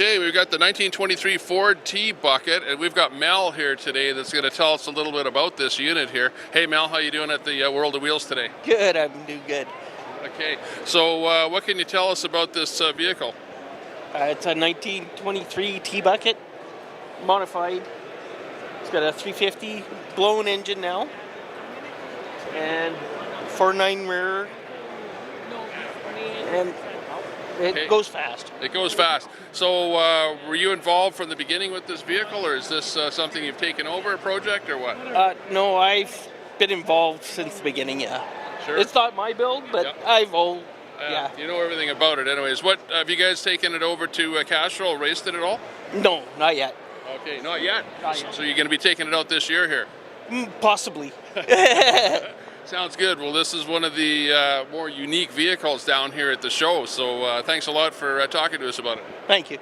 Okay, we've got the 1923 Ford T-Bucket, and we've got Mel here today that's going to tell us a little bit about this unit here. Hey Mel, how you doing at the World of Wheels today? Good, I'm doing good. Okay, so what can you tell us about this vehicle? It's a 1923 T-Bucket, modified. It's got a 350 blown engine now, and 4.9 rear, and it goes fast. It goes fast. So were you involved from the beginning with this vehicle, or is this something you've taken over, a project, or what? No, I've been involved since the beginning, yeah. Sure. It's not my build, but Yep. Yeah. You know everything about it anyways. What, have you guys taken it over to Castro, raced it at all? No, not yet. Okay, not yet. Not yet. So you're going to be taking it out this year here? Possibly. Sounds good. Well, this is one of the more unique vehicles down here at the show, so thanks a lot for talking to us about it. Thank you.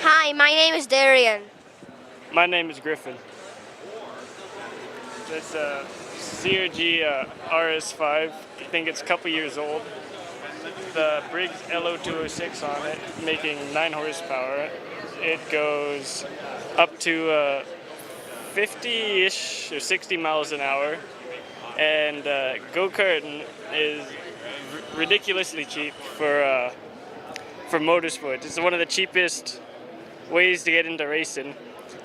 Hi, my name is Darian. My name is Griffin. It's a CRG RS5. I think it's a couple years old. the Briggs LO206 on it, making 9 horsepower. It goes up to 50-ish or 60 miles an hour. And go-karting is ridiculously cheap for motorsport. It's one of the cheapest ways to get into racing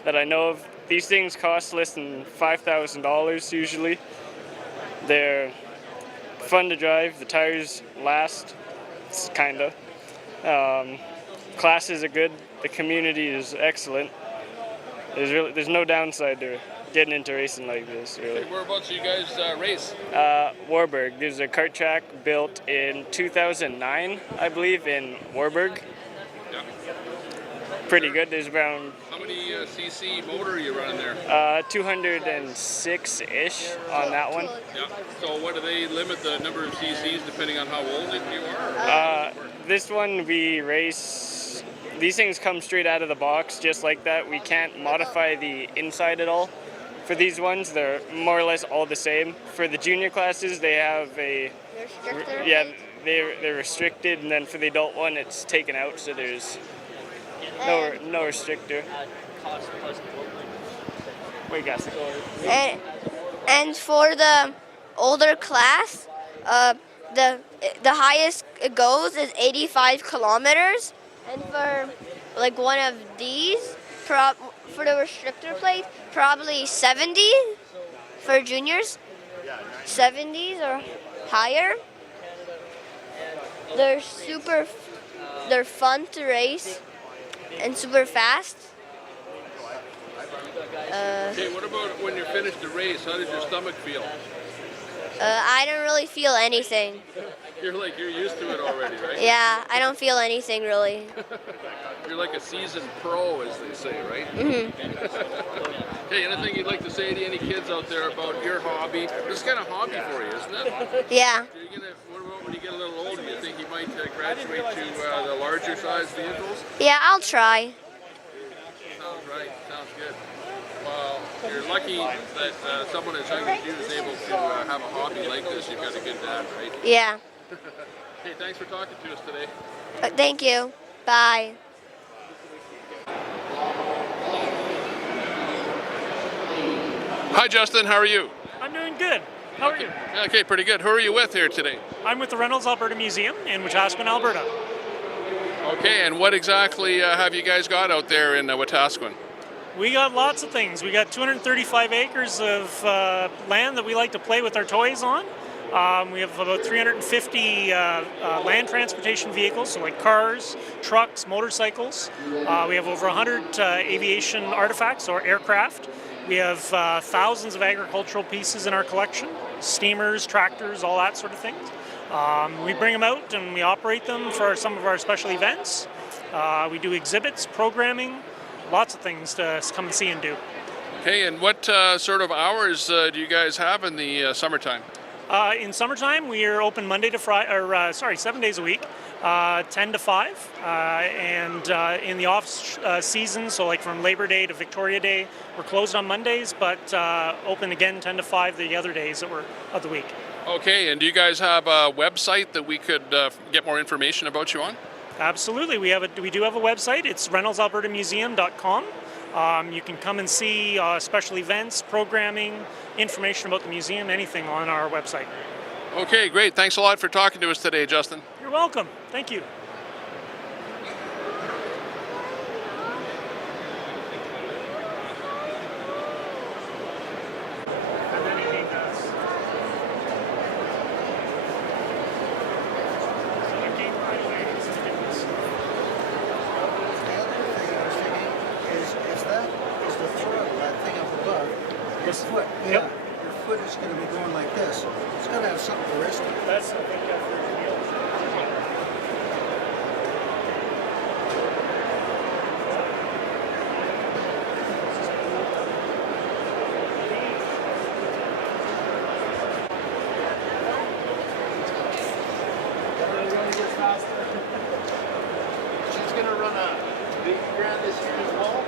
that I know of. These things cost less than $5,000 usually. They're fun to drive. The tires last, kinda. Classes are good. The community is excellent. There's no downside to getting into racing like this, really. Hey, whereabouts do you guys race? Warburg. There's a kart track built in 2009, I believe, in Warburg. Yeah. Pretty good. There's around How many cc motor are you running there? 206-ish on that one. Yeah. So what do they limit the number of cc's depending on how old you are? This one we race. These things come straight out of the box, just like that. We can't modify the inside at all. For these ones, they're more or less all the same. For the junior classes, they have a they're restricted, and then for the adult one, it's taken out, so there's no restrictor. Wait, guys. And for the older class, the highest it goes is 85 kilometers. And for like one of these, for the restrictor plate, probably 70 for juniors. 70s or higher. They're fun to race and super fast. Okay, what about when you're finished the race? How does your stomach feel? I don't really feel anything. You're used to it already, right? Yeah, I don't feel anything really. You're like a seasoned pro, as they say, right? Hey, anything you'd like to say to any kids out there about your hobby? This is kind of hobby for you, isn't it? Yeah. What about when you get a little older? You think you might graduate to the larger size vehicles? Yeah, I'll try. Sounds right. Sounds good. Well, you're lucky that someone as young as you is able to have a hobby like this. You've got a good dad, right? Yeah. Hey, thanks for talking to us today. Thank you. Bye. Hi, Justin. How are you? I'm doing good. How are you? Okay, pretty good. Who are you with here today? I'm with the Reynolds Alberta Museum in Wetaskiwin, Alberta. Okay, and what exactly have you guys got out there in Wetaskiwin? We got lots of things. We got 235 acres of land that we like to play with our toys on. We have about 350 land transportation vehicles, so like cars, trucks, motorcycles. We have over 100 aviation artifacts or aircraft. We have thousands of agricultural pieces in our collection, steamers, tractors, all that sort of thing. We bring them out and we operate them for some of our special events. We do exhibits, programming, lots of things to come and see and do. Okay, and what sort of hours do you guys have in the summertime? In summertime, we are open Monday to Friday, 7 days a week, 10 to 5. And in the off season, so like from Labor Day to Victoria Day, we're closed on Mondays, but open again 10 to 5 the other days of the week. Okay, and do you guys have a website that we could get more information about you on? Absolutely, we do have a website. It's reynoldsalbertamuseum.com. You can come and see special events, programming, information about the museum, anything on our website. Okay, great. Thanks a lot for talking to us today, Justin. You're welcome. Thank you. Foot, yeah. Yep. Your foot is going to be going like this. It's going to have something to rest on. That's the thing. She's going to run a big grand this year as well.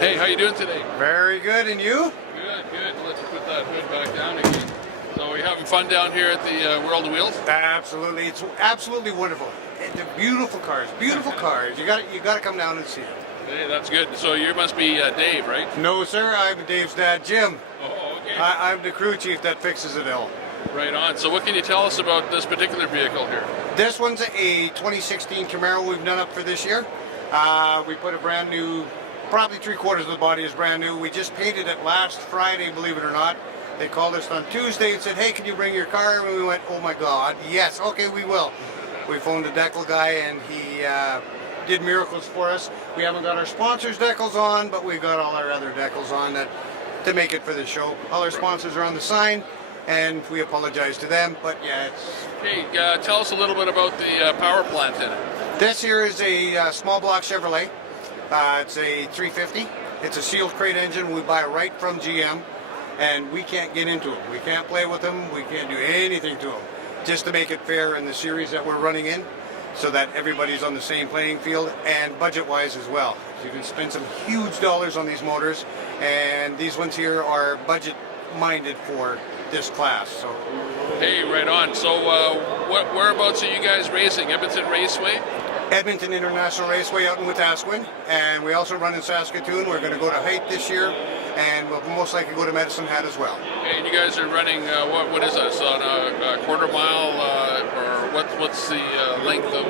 Hey, how you doing today? Very good, and you? Good, good. Let's put that hood back down again. So we're having fun down here at the World of Wheels? Absolutely, it's absolutely wonderful. They're beautiful cars, beautiful cars. You got to come down and see them. Hey, that's good. So you must be Dave, right? No, sir, I'm Dave's dad, Jim. Oh, okay. I'm the crew chief that fixes it all. Right on. So what can you tell us about this particular vehicle here? This one's a 2016 Camaro we've done up for this year. We put a brand new, probably 3/4 of the body is brand new. We just painted it last Friday, believe it or not. They called us on Tuesday and said, hey, can you bring your car? And we went, oh my God, yes, okay, we will. We phoned the decal guy and he did miracles for us. We haven't got our sponsors' decals on, but we've got all our other decals on that to make it for the show. All our sponsors are on the sign, and we apologize to them, but yeah, it's... Hey, tell us a little bit about the power plant in it. This here is a small block Chevrolet. It's a 350. It's a sealed crate engine we buy right from GM, and we can't get into them. We can't play with them. We can't do anything to them. Just to make it fair in the series that we're running in, so that everybody's on the same playing field, and budget-wise as well. So you can spend some huge dollars on these motors, and these ones here are budget-minded for this class. So. Hey, right on. So whereabouts are you guys racing? Edmonton Raceway? Edmonton International Raceway out in Wetaskiwin, and we also run in Saskatoon. We're going to go to Height this year, and we'll most likely go to Medicine Hat as well. Hey, and you guys are running, what is this, on a quarter mile, or what's the length of,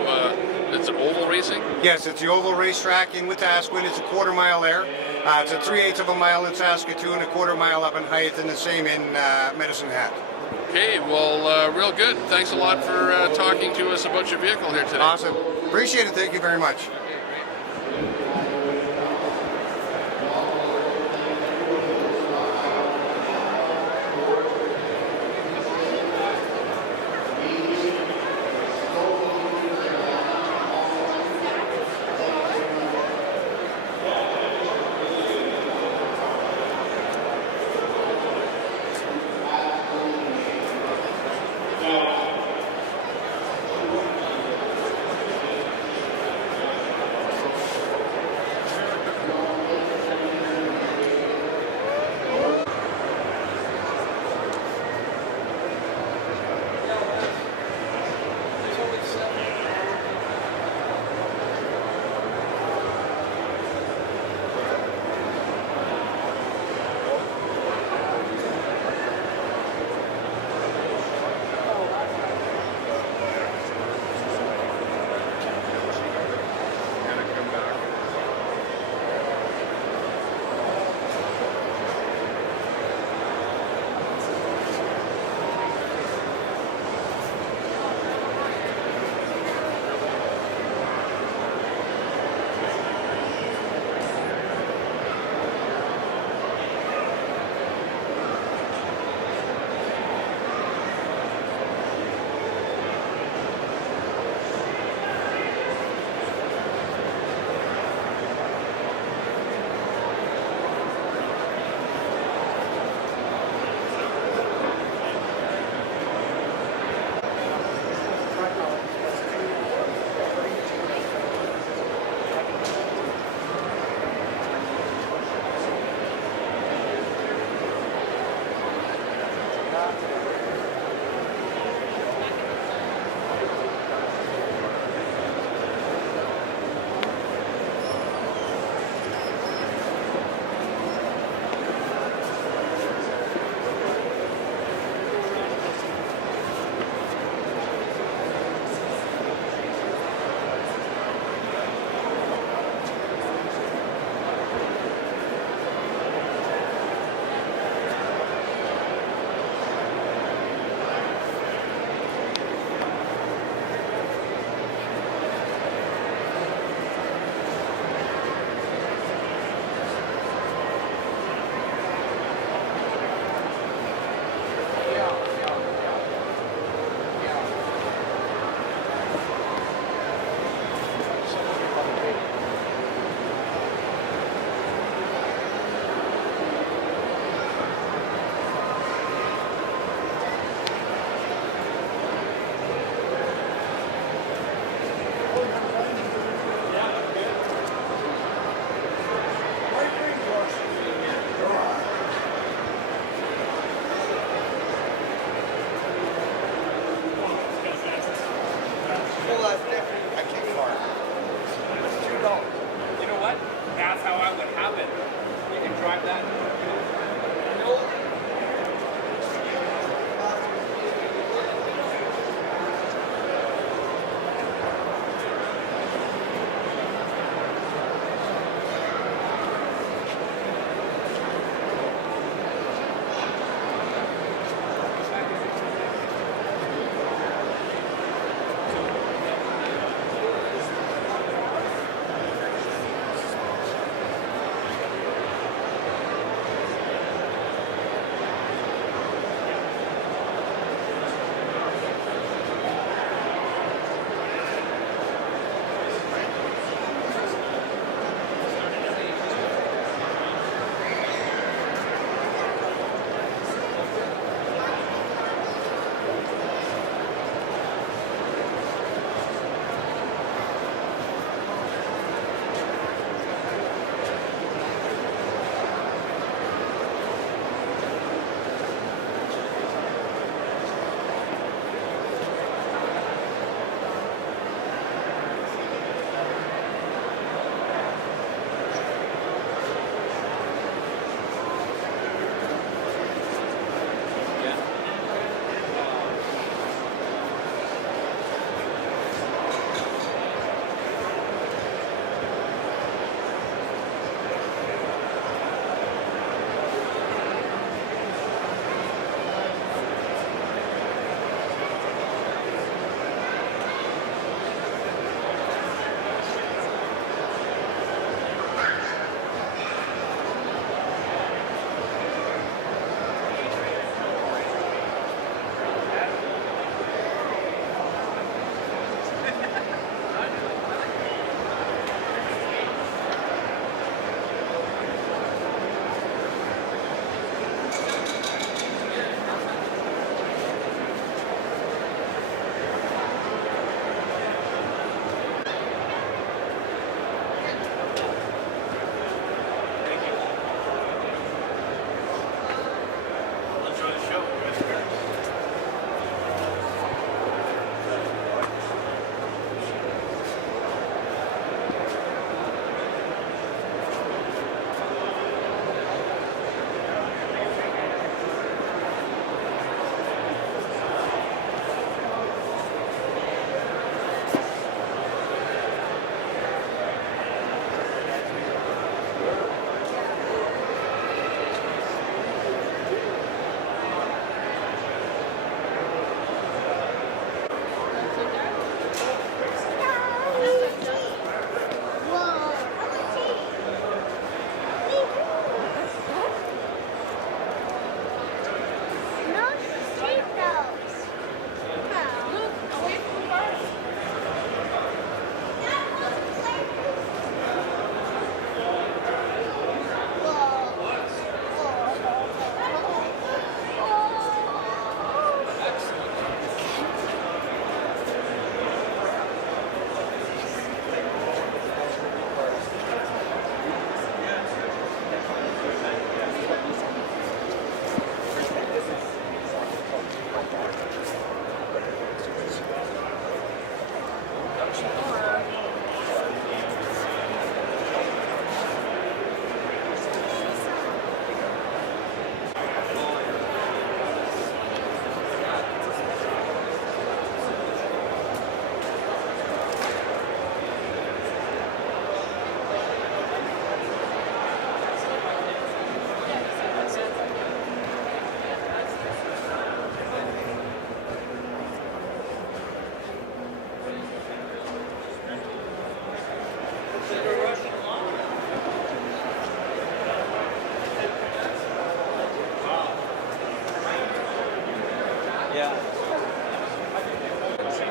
it's an oval racing? Yes, it's the oval racetrack in Wetaskiwin. It's a quarter mile there. It's a 3/8 of a mile in Saskatoon, a quarter mile up in Height, and the same in Medicine Hat. Okay, well, real good. Thanks a lot for talking to us about your vehicle here today. Awesome. Appreciate it. Thank you very much.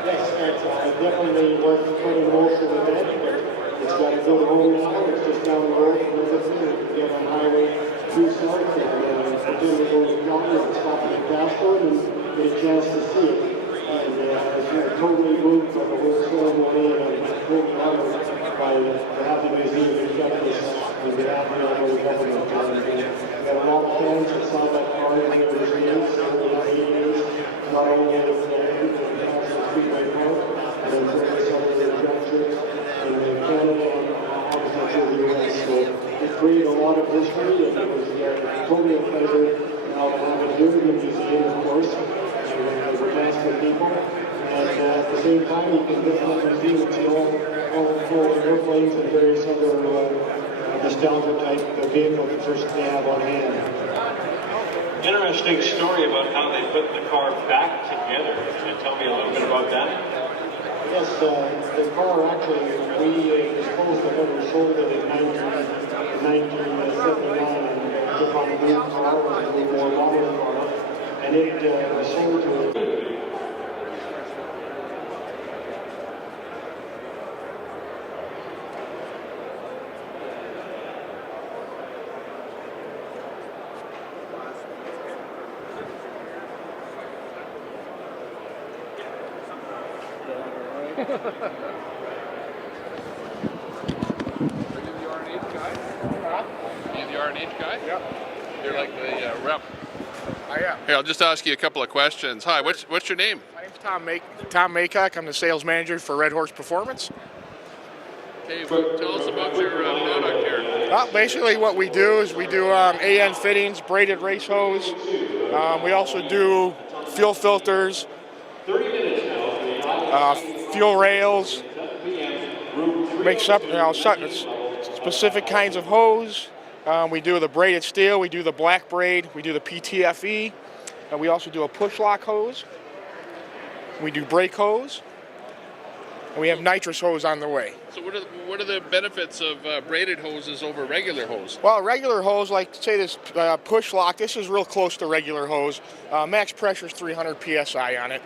Yes, that's definitely was quite an emotional event, but it's got to go home now. It's just down the road from Edmonton. We can get on Highway 2 South and pretend to go to Calgary and stop at the dashboard and get a chance to see it. And totally moved by the whole ceremony and totally honored by the Happy Museum executives and the Happy Museum government. We got a lot of fans that saw that car in there this year, so it was 8 years, not only with Speedway Park, and then various other junctures in Canada and obviously the U.S. So it created a lot of history, and it was totally a pleasure now to have it here in the museum, of course, and we're for people. And at the same time, you can definitely see that all airplanes and various other nostalgia type vehicles first they have on hand. Interesting story about how they put the car back together. Can you tell me a little bit about that? Yes, the car actually, we disposed of it or sold it in 1979 and took on a new car, a little more modern car, and it was sold to Are you the R&H guy? You the R&H guy? Yep. You're like the rep. I am. Here, I'll just ask you a couple of questions. Hi, what's your name? My name's Tom Maycock. I'm the sales manager for Red Horse Performance. Okay, well, tell us about your product here. Basically what we do is we do AN fittings, braided race hose. We also do fuel filters, fuel rails, make specific kinds of hose. We do the braided steel, we do the black braid, we do the PTFE, and we also do a push lock hose. We do brake hose, and we have nitrous hose on the way. So what are the benefits of braided hoses over regular hose? Well, regular hose, like say this push lock, this is real close to regular hose. Max pressure is 300 PSI on it.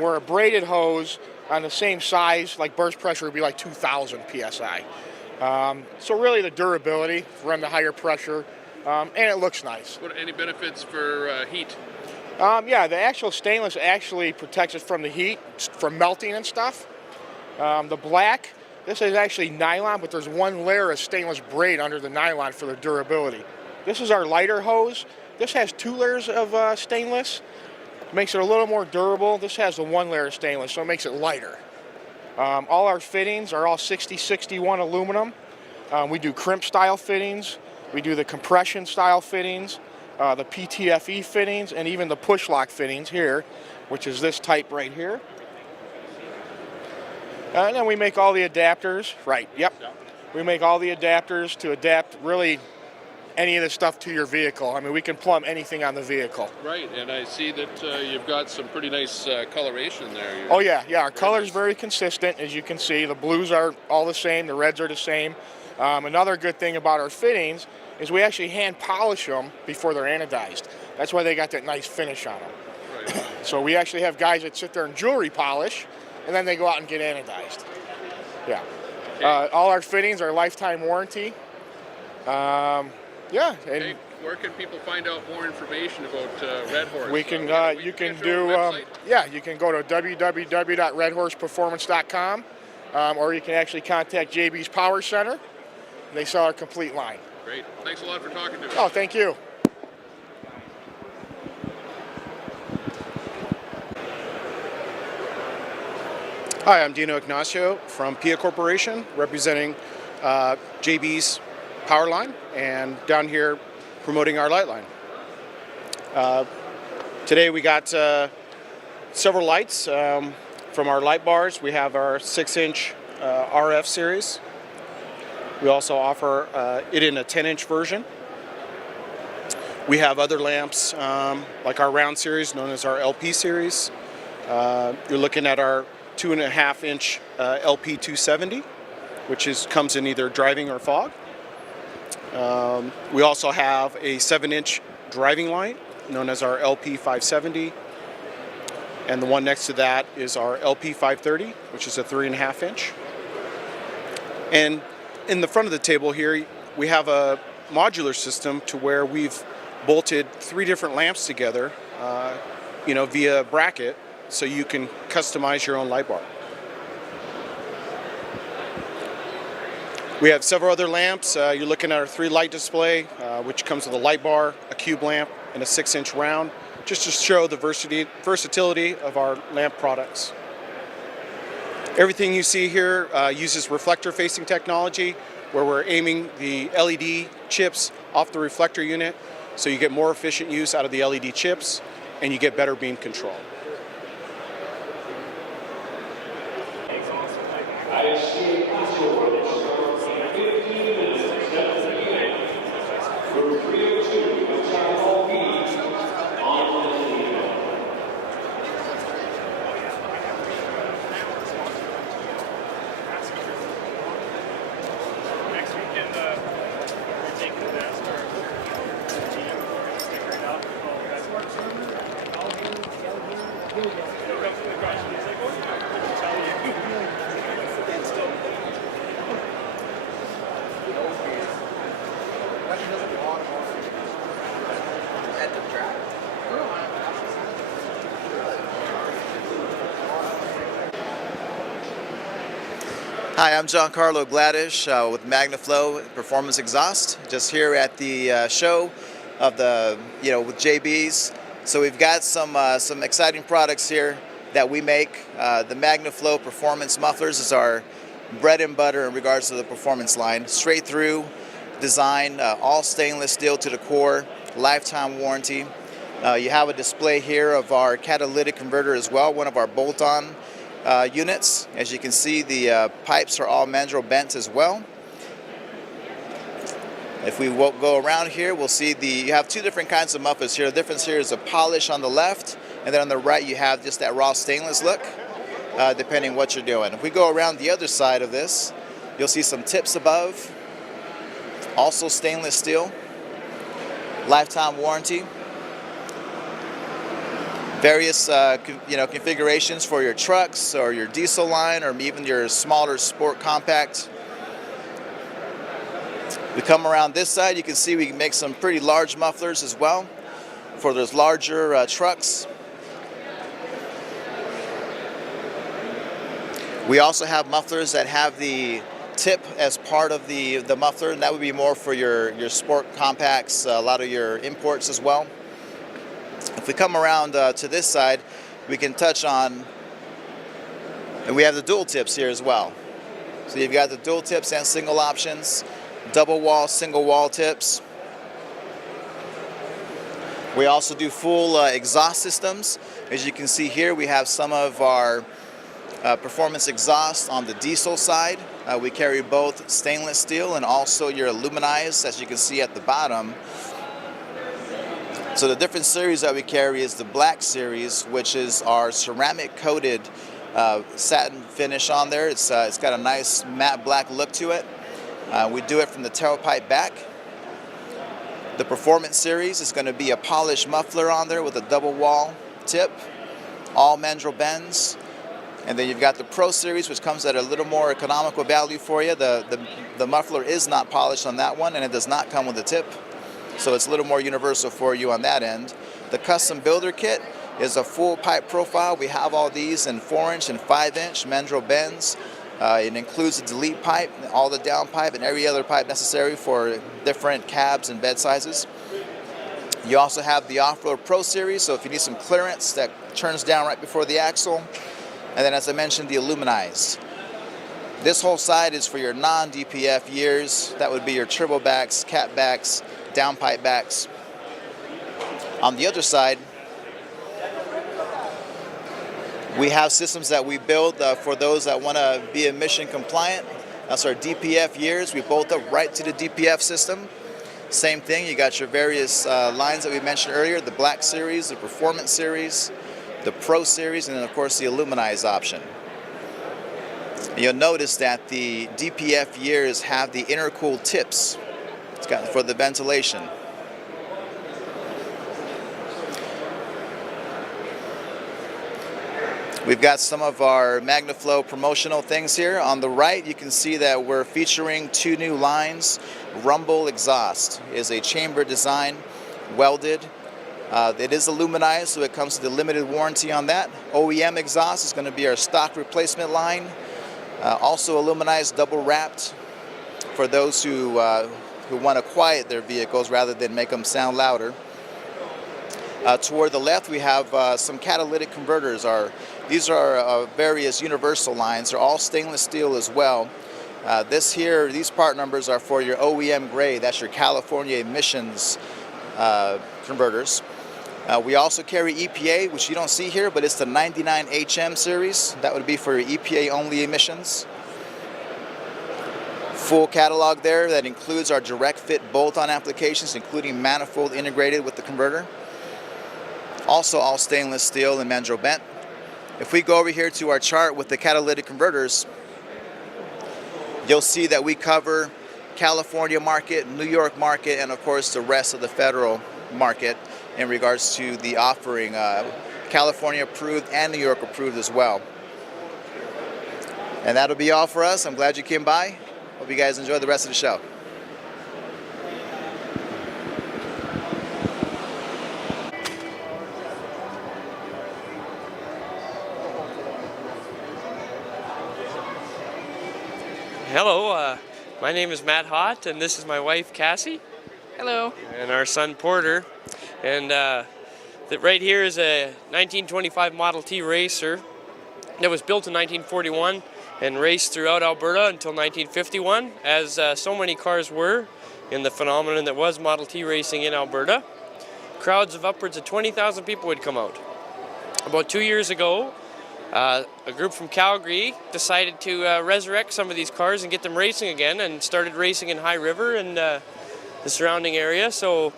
Where a braided hose on the same size, like burst pressure would be like 2,000 PSI. So really the durability, run the higher pressure, and it looks nice. Any benefits for heat? Yeah, the actual stainless actually protects it from the heat, from melting and stuff. The black, this is actually nylon, but there's one layer of stainless braid under the nylon for the durability. This is our lighter hose. This has 2 layers of stainless. Makes it a little more durable. This has the 1 layer of stainless, so it makes it lighter. All our fittings are all 6061 aluminum. We do crimp style fittings. We do the compression style fittings, the PTFE fittings, and even the push lock fittings here, which is this type right here. And then we make all the adapters. Right, yep. We make all the adapters to adapt really any of the stuff to your vehicle. I mean, we can plumb anything on the vehicle. Right, and I see that you've got some pretty nice coloration there. Oh yeah, our color's very consistent, as you can see. The blues are all the same, the reds are the same. Another good thing about our fittings is we actually hand polish them before they're anodized. That's why they got that nice finish on them. Right. So we actually have guys that sit there and jewelry polish, and then they go out and get anodized. Yeah. Okay. All our fittings are lifetime warranty. Yeah. And hey, where can people find out more information about Red Horse? We can, you can do, yeah, you can go to www.redhorseperformance.com, or you can actually contact JB's Power Center. They sell our complete line. Great. Thanks a lot for talking to me. Oh, thank you. Hi, I'm Dino Ignacio from PIA Corporation, representing JB's Power Line, and down here promoting our light line. Today we got several lights from our light bars. We have our 6-inch RF series. We also offer it in a 10-inch version. We have other lamps like our round series, known as our LP series. You're looking at our 2.5-inch LP 270, which comes in either driving or fog. We also have a 7-inch driving light, known as our LP 570. And the one next to that is our LP 530, which is a 3.5 inch. And in the front of the table here, we have a modular system to where we've bolted 3 different lamps together, via bracket, so you can customize your own light bar. We have several other lamps. You're looking at our 3 light display, which comes with a light bar, a cube lamp, and a 6-inch round, just to show the versatility of our lamp products. Everything you see here uses reflector-facing technology, where we're aiming the LED chips off the reflector unit, so you get more efficient use out of the LED chips, and you get better beam control. Hi, I'm Giancarlo Gladish with MagnaFlow Performance Exhaust, just here at the show of the, with JB's. So we've got some exciting products here that we make. The MagnaFlow Performance Mufflers is our bread and butter in regards to the performance line. Straight through design, all stainless steel to the core, lifetime warranty. You have a display here of our catalytic converter as well, one of our bolt-on units. As you can see, the pipes are all mandrel bent as well. If we go around here, we'll see you have 2 different kinds of mufflers here. The difference here is a polish on the left, and then on the right you have just that raw stainless look, depending what you're doing. If we go around the other side of this, you'll see some tips above, also stainless steel, lifetime warranty. Various configurations for your trucks or your diesel line or even your smaller sport compact. We come around this side, you can see we can make some pretty large mufflers as well for those larger trucks. We also have mufflers that have the tip as part of the muffler, and that would be more for your sport compacts, a lot of your imports as well. If we come around to this side, we can touch on, and we have the dual tips here as well. So you've got the dual tips and single options, double wall, single wall tips. We also do full exhaust systems. As you can see here, we have some of our performance exhaust on the diesel side. We carry both stainless steel and also your aluminized, as you can see at the bottom. So the different series that we carry is the Black Series, which is our ceramic coated satin finish on there. It's got a nice matte black look to it. We do it from the tailpipe back. The Performance Series is going to be a polished muffler on there with a double wall tip, all mandrel bends. And then you've got the Pro Series, which comes at a little more economical value for you. The muffler is not polished on that one, and it does not come with a tip. So it's a little more universal for you on that end. The Custom Builder Kit is a full pipe profile. We have all these in 4-inch and 5-inch mandrel bends. It includes the delete pipe, all the down pipe, and every other pipe necessary for different cabs and bed sizes. You also have the Off-Road Pro Series, so if you need some clearance, that turns down right before the axle. And then, as I mentioned, the aluminized. This whole side is for your non-DPF years. That would be your turbo backs, cat backs, downpipe backs. On the other side, we have systems that we build for those that want to be emission compliant. That's our DPF years. We bolt up right to the DPF system. Same thing, you got your various lines that we mentioned earlier, the Black Series, the Performance Series, the Pro Series, and then of course the aluminized option. You'll notice that the DPF years have the intercooled tips. It's got for the ventilation. We've got some of our MagnaFlow promotional things here. On the right, you can see that we're featuring 2 new lines. Rumble Exhaust is a chamber design, welded. It is aluminized, so it comes with a limited warranty on that. OEM exhaust is going to be our stock replacement line. Also aluminized, double wrapped for those who want to quiet their vehicles rather than make them sound louder. Toward the left, we have some catalytic converters. These are various universal lines. They're all stainless steel as well. These part numbers are for your OEM grade. That's your California emissions converters. We also carry EPA, which you don't see here, but it's the 99HM series. That would be for your EPA only emissions. Full catalog there that includes our direct fit bolt-on applications, including manifold integrated with the converter. Also all stainless steel and mandrel bent. If we go over here to our chart with the catalytic converters, you'll see that we cover California market, New York market, and of course the rest of the federal market in regards to the offering. California approved and New York approved as well. And that'll be all for us. I'm glad you came by. Hope you guys enjoy the rest of the show. Hello, my name is Matt Hott, and this is my wife Cassie. Hello. And our son Porter. And right here is a 1925 Model T racer that was built in 1941 and raced throughout Alberta until 1951, as so many cars were in the phenomenon that was Model T racing in Alberta. Crowds of upwards of 20,000 people would come out. About 2 years ago, a group from Calgary decided to resurrect some of these cars and get them racing again, and started racing in High River and the surrounding area. So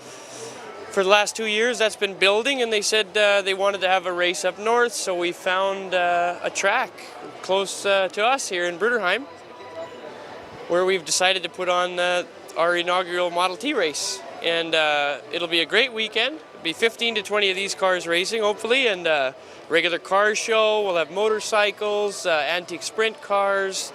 for the last 2 years that's been building, and they said they wanted to have a race up north, so we found a track close to us here in Bruderheim where we've decided to put on our inaugural Model T race. And it'll be a great weekend. It'll be 15 to 20 of these cars racing, hopefully, and regular car show. We'll have motorcycles, antique sprint cars.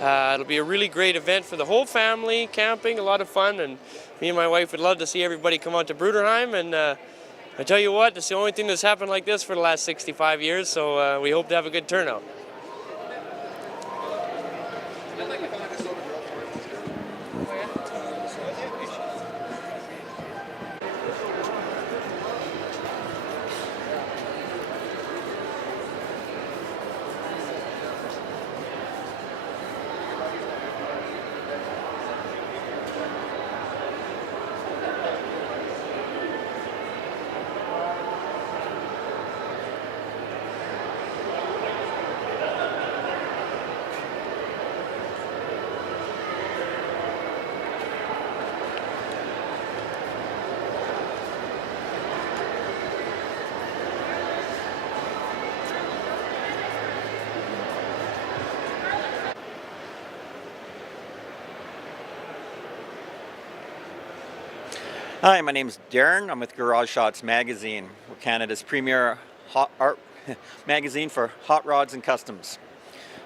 It'll be a really great event for the whole family, camping, a lot of fun, and me and my wife would love to see everybody come out to Bruderheim. And I tell you what, it's the only thing that's happened like this for the last 65 years, so we hope to have a good turnout. Hi, my name is Darren. I'm with Garage Shots Magazine. We're Canada's premier hot art magazine for hot rods and customs.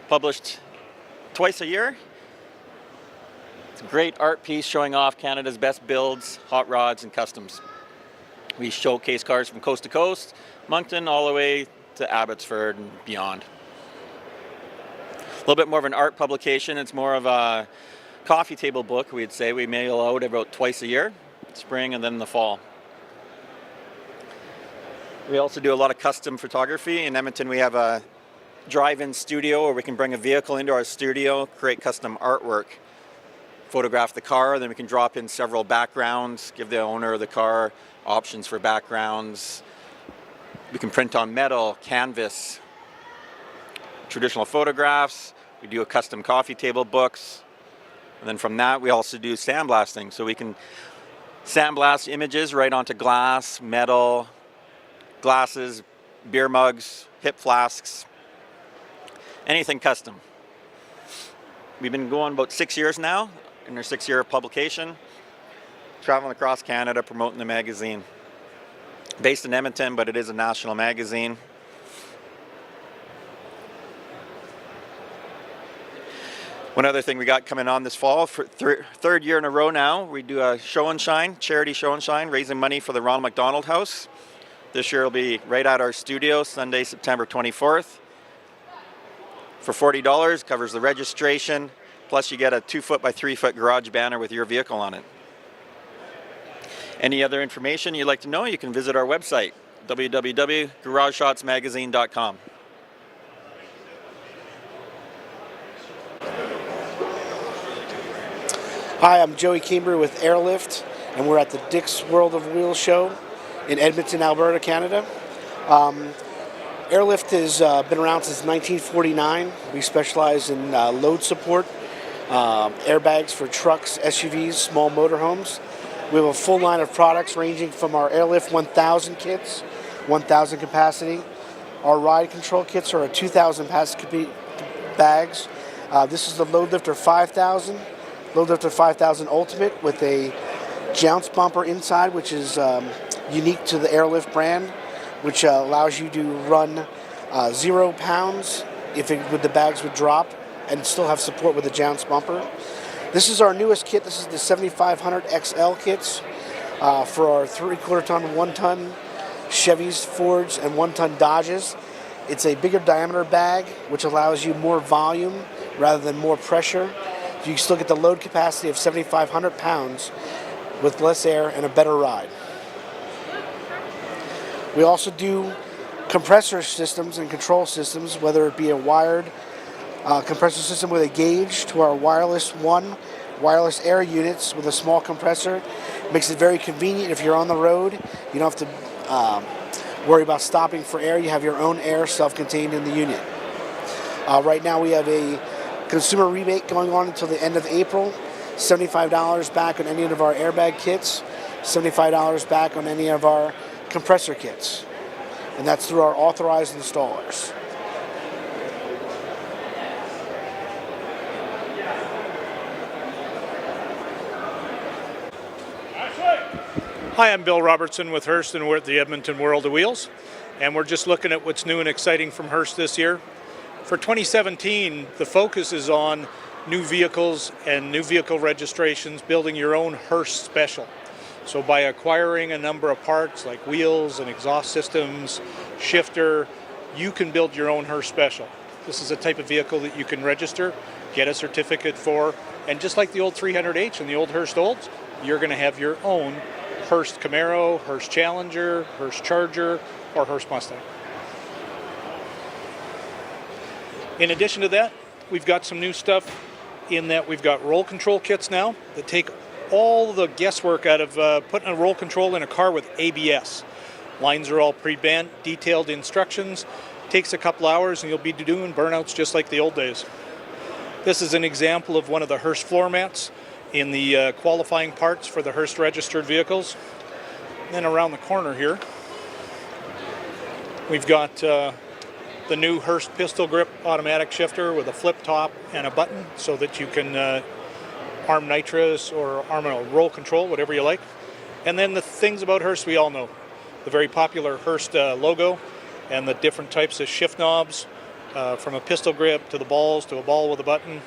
Published twice a year. It's a great art piece showing off Canada's best builds, hot rods, and customs. We showcase cars from coast to coast, Moncton all the way to Abbotsford and beyond. A little bit more of an art publication. It's more of a coffee table book, we'd say. We mail out about twice a year. Spring and then in the fall. We also do a lot of custom photography. In Edmonton we have a drive-in studio where we can bring a vehicle into our studio, create custom artwork, photograph the car, then we can drop in several backgrounds, give the owner of the car options for backgrounds. We can print on metal, canvas, traditional photographs. We do a custom coffee table books. And then from that we also do sandblasting, so we can sandblast images right onto glass, metal, glasses, beer mugs, hip flasks, anything custom. We've been going about 6 years now, in our 6-year publication, traveling across Canada promoting the magazine. Based in Edmonton, but it is a national magazine. One other thing we got coming on this fall, for third year in a row now, we do a show and shine, charity show and shine, raising money for the Ronald McDonald House. This year will be right at our studio, Sunday, September 24th. For $40, covers the registration, plus you get a 2-foot by 3-foot garage banner with your vehicle on it. Any other information you'd like to know, you can visit our website, www.garageshotsmagazine.com. Hi, I'm Joey Kimber with Airlift, and we're at the Dick's World of Wheels show in Edmonton, Alberta, Canada. Airlift has been around since 1949. We specialize in load support, airbags for trucks, SUVs, small motorhomes. We have a full line of products ranging from our Airlift 1000 kits, 1000 capacity. Our ride control kits are a 2000 capacity bags. This is the Load Lifter 5000. Load Lifter 5000 Ultimate with a jounce bumper inside, which is unique to the Airlift brand, which allows you to run 0 pounds if the bags would drop and still have support with the jounce bumper. This is our newest kit. This is the 7500 XL kits for our 3/4 ton, 1 ton Chevys, Fords, and 1 ton Dodges. It's a bigger diameter bag, which allows you more volume rather than more pressure. You can still get the load capacity of 7,500 pounds with less air and a better ride. We also do compressor systems and control systems, whether it be a wired compressor system with a gauge to our wireless air units with a small compressor. Makes it very convenient if you're on the road. You don't have to worry about stopping for air. You have your own air self-contained in the unit. Right now we have a consumer rebate going on until the end of April. $75 back on any of our airbag kits, $75 back on any of our compressor kits. And that's through our authorized installers. Hi, I'm Bill Robertson with Hearst, and we're at the Edmonton World of Wheels. And we're just looking at what's new and exciting from Hearst this year. For 2017, the focus is on new vehicles and new vehicle registrations, building your own Hearst special. So by acquiring a number of parts like wheels and exhaust systems, shifter, you can build your own Hearst special. This is a type of vehicle that you can register, get a certificate for, and just like the old 300H and the old Hearst Olds, you're going to have your own Hearst Camaro, Hearst Challenger, Hearst Charger, or Hearst Mustang. In addition to that, we've got some new stuff in that we've got roll control kits now that take all the guesswork out of putting a roll control in a car with ABS. Lines are all pre-bent, detailed instructions. Takes a couple hours and you'll be doing burnouts just like the old days. This is an example of one of the Hearst floor mats in the qualifying parts for the Hearst registered vehicles. And then around the corner here, we've got the new Hearst pistol grip automatic shifter with a flip top and a button so that you can arm nitrous or arm a roll control, whatever you like. And then the things about Hearst we all know. The very popular Hearst logo and the different types of shift knobs, from a pistol grip to the balls to a ball with a button,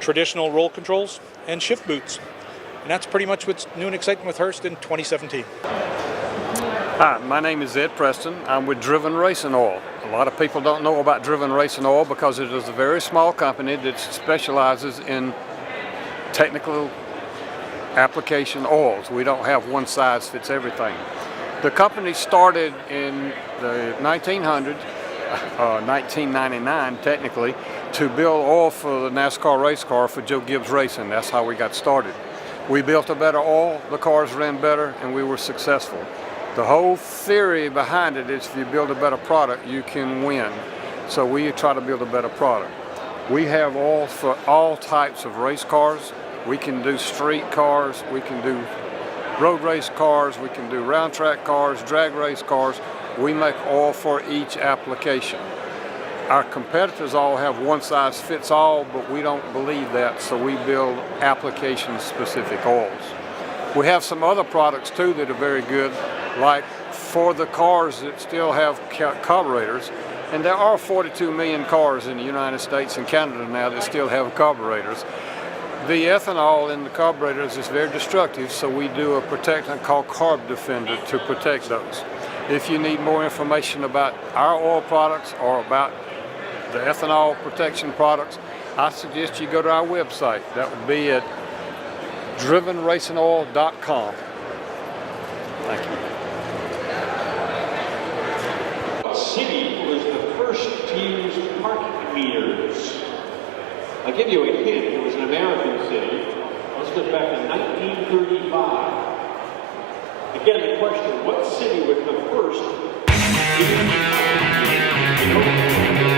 traditional roll controls, and shift boots. And that's pretty much what's new and exciting with Hearst in 2017. Hi, my name is Ed Preston. I'm with Driven Racing Oil. A lot of people don't know about Driven Racing Oil because it is a very small company that specializes in technical application oils. We don't have one size fits everything. The company started in the 1999 technically, to build oil for the NASCAR race car for Joe Gibbs Racing. That's how we got started. We built a better oil, the cars ran better, and we were successful. The whole theory behind it is if you build a better product, you can win. So we try to build a better product. We have oil for all types of race cars. We can do street cars, we can do road race cars, we can do round track cars, drag race cars. We make oil for each application. Our competitors all have one size fits all, but we don't believe that, so we build application specific oils. We have some other products too that are very good, like for the cars that still have carburetors, And there are 42 million cars in the United States and Canada now that still have carburetors. The ethanol in the carburetors is very destructive, so we do a protectant called Carb Defender to protect those. If you need more information about our oil products or about the ethanol protection products, I suggest you go to our website. That would be at drivenracingoil.com. Thank you. What city was the first to use park meters? I'll give you a hint. It was an American city. Let's go back to 1935. Again, the question, what city was the first to use park meters?